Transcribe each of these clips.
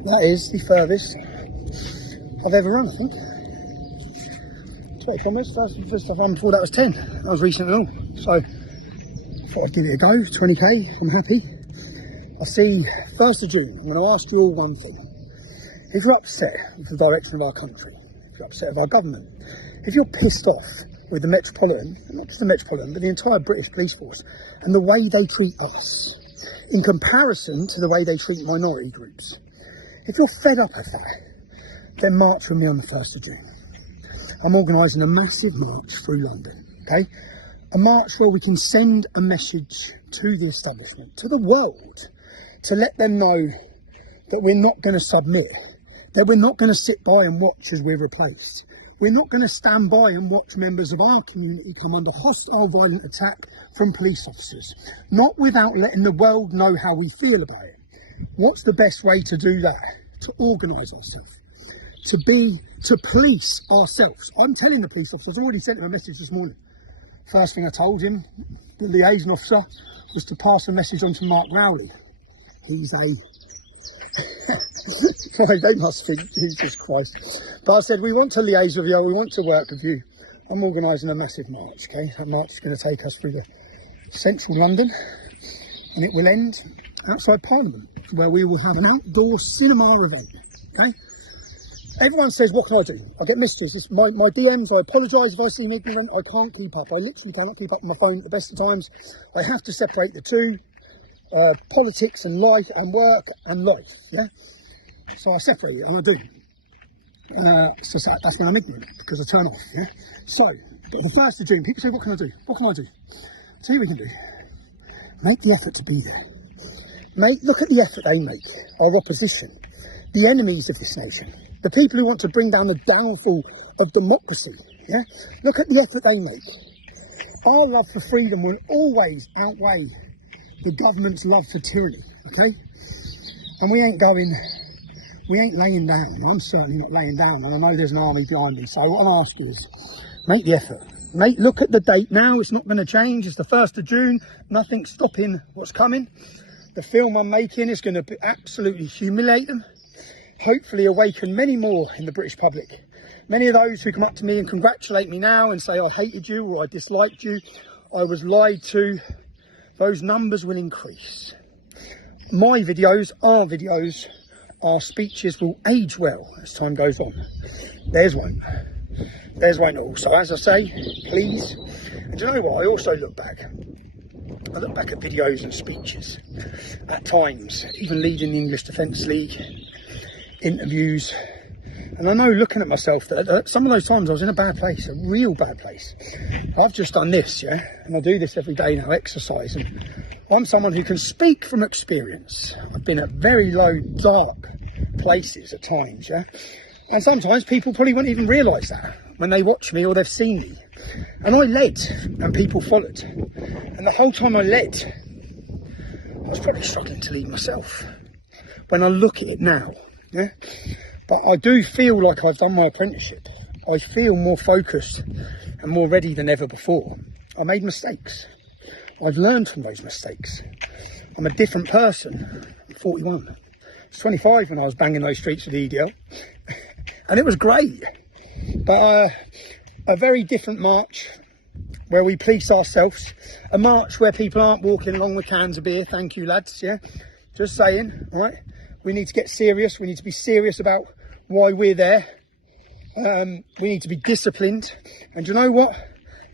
That is the furthest I've ever run, I think. 20 kilometres, first I've run before that was 10. That was recent and all. So, thought I'd give it a go, 20k, I'm happy. I see, 1st of June, I'm going to ask you all one thing. If you're upset with the direction of our country, if you're upset with our government, if you're pissed off with the Metropolitan, not just the Metropolitan, but the entire British police force, and the way they treat us, in comparison to the way they treat minority groups, if you're fed up of that, then march with me on the 1st of June. I'm organising a massive march through London, okay? A march where we can send a message to the establishment, to the world, to let them know that we're not going to submit, that we're not going to sit by and watch as we're replaced. We're not going to stand by and watch members of our community come under hostile, violent attack from police officers, not without letting the world know how we feel about it. What's the best way to do that? To organise ourselves, to police ourselves. I'm telling the police officers, I've already sent him a message this morning. First thing I told him, the liaison officer, was to pass a message on to Mark Rowley. He's a... Sorry, they must think, Jesus Christ. But I said, we want to liaise with you, we want to work with you. I'm organising a massive march, okay? That march is going to take us through the central London, and it will end outside Parliament, where we will have an outdoor cinema event, okay? Everyone says, what can I do? I get messages. It's my DMs, I apologise if I seem ignorant. I can't keep up. I literally cannot keep up with my phone at the best of times. I have to separate the two, politics and life and work and life, yeah? So I separate it, and I do. So that's now I'm ignorant, because I turn off, yeah? So, the 1st of June, people say, what can I do? What can I do? See what we can do. Make the effort to be there. Look at the effort they make, our opposition, the enemies of this nation. The people who want to bring down the downfall of democracy, yeah? Look at the effort they make. Our love for freedom will always outweigh the government's love for tyranny, okay? And we ain't laying down. I'm certainly not laying down, and I know there's an army behind me. So what I'm asking is, make the effort. Look at the date now, it's not going to change. It's the 1st of June, nothing's stopping what's coming. The film I'm making is going to absolutely humiliate them. Hopefully awaken many more in the British public. Many of those who come up to me and congratulate me now and say I hated you or I disliked you, I was lied to, those numbers will increase. My videos, our speeches will age well as time goes on. There's one. Also, as I say, please, and do you know what, I also look back. I look back at videos and speeches at times, even leading the English Defence League, interviews, and I know looking at myself that some of those times I was in a bad place, a real bad place. I've just done this, yeah, and I do this every day now, exercise, and I'm someone who can speak from experience. I've been at very low, dark places at times, yeah, and sometimes people probably won't even realise that when they watch me or they've seen me. And I led, and people followed, and the whole time I led, I was probably struggling to lead myself. When I look at it now, yeah, but I do feel like I've done my apprenticeship. I feel more focused and more ready than ever before. I made mistakes. I've learned from those mistakes. I'm a different person. I'm 41. I was 25 when I was banging those streets with the EDL, and it was great. But a very different march where we police ourselves. A march where people aren't walking along with cans of beer. Thank you, lads. Yeah, just saying. All right. We need to get serious. We need to be serious about why we're there. We need to be disciplined. And you know what?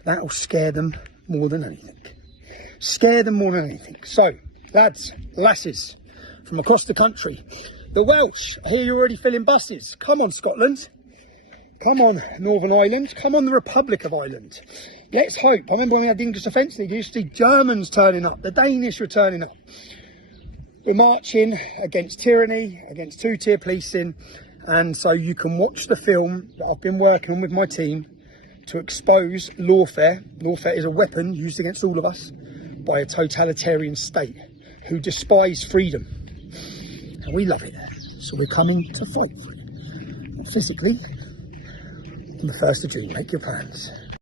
That will scare them more than anything. Scare them more than anything. So, lads, lasses, from across the country. The Welsh, I hear you're already filling buses. Come on, Scotland. Come on, Northern Ireland. Come on, the Republic of Ireland. Let's hope. I remember when we had the English Defence League, you used to see Germans turning up. The Danish were turning up. We're marching against tyranny, against two-tier policing, and so you can watch the film that I've been working on with my team to expose lawfare. Lawfare is a weapon used against all of us by a totalitarian state who despise freedom, and we love it. So we're coming to fight for it. Physically, on the 1st of June, make your plans.